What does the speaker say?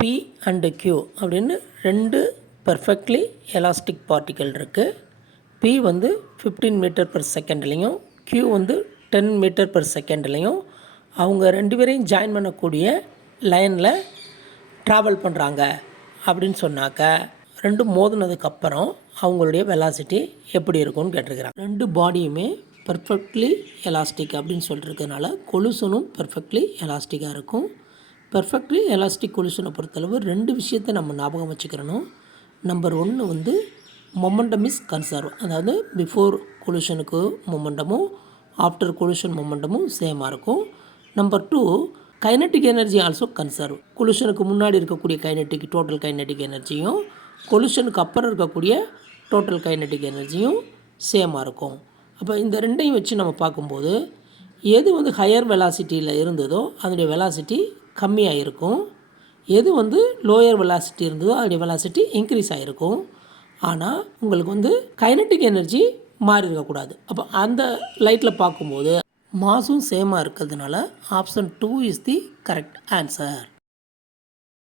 P and Q அப்படின்னு ரெண்டு perfectly elastic particle இருக்குது. P வந்து 15 மீட்டர் பெர் செகண்ட்லேயும் Q வந்து 10 மீட்டர் பெர் செகண்ட்லேயும் அவங்க ரெண்டு பேரையும் ஜாயின் பண்ணக்கூடிய லைனில் ட்ராவல் பண்ணுறாங்க அப்படின்னு சொன்னாக்க ரெண்டும் மோதினதுக்கப்புறம் அவங்களுடைய வெலாசிட்டி எப்படி இருக்கும்னு கேட்டிருக்கிறாங்க. ரெண்டு பாடியுமே பெர்ஃபெக்ட்லி எலாஸ்டிக் அப்படின்னு சொல்லியிருக்கிறதுனால கொலுசனும் பெர்ஃபெக்ட்லி எலாஸ்டிக்காக இருக்கும். பெர்ஃபெக்ட்லி எலாஸ்டிக் கொலுஷனை பொறுத்தளவு ரெண்டு விஷயத்தை நம்ம ஞாபகம் வச்சுக்கிறணும். நம்பர் 1 வந்து மொமெண்டம் இஸ் கன்சர்வ், அதாவது பிஃபோர் கொலுஷனுக்கு மொமெண்டமும் ஆஃப்டர் கொலுஷன் மொமெண்டமும் சேமாக இருக்கும். Number 2 kinetic energy also conserve. கொலுஷனுக்கு முன்னாடி இருக்கக்கூடிய கைனட்டிக் டோட்டல் கைனட்டிக் எனர்ஜியும் கொலுஷனுக்கு அப்புறம் இருக்கக்கூடிய டோட்டல் கைனட்டிக் எனர்ஜியும் சேமாக இருக்கும். அப்போ இந்த ரெண்டையும் வச்சு நம்ம பார்க்கும்போது எது வந்து ஹையர் வெலாசிட்டியில் இருந்ததோ அதனுடைய வெலாசிட்டி கம்மியாக இருக்கும், எது வந்து லோயர் வெலாசிட்டி இருந்ததோ அதனுடைய வெலாசிட்டி இன்க்ரீஸ் ஆகிருக்கும். ஆனால் உங்களுக்கு வந்து கைனட்டிக் எனர்ஜி மாறி இருக்கக்கூடாது. அப்போ அந்த லைட்டில் பார்க்கும்போது மாஸும் சேமாக இருக்கிறதுனால option 2 is the correct answer.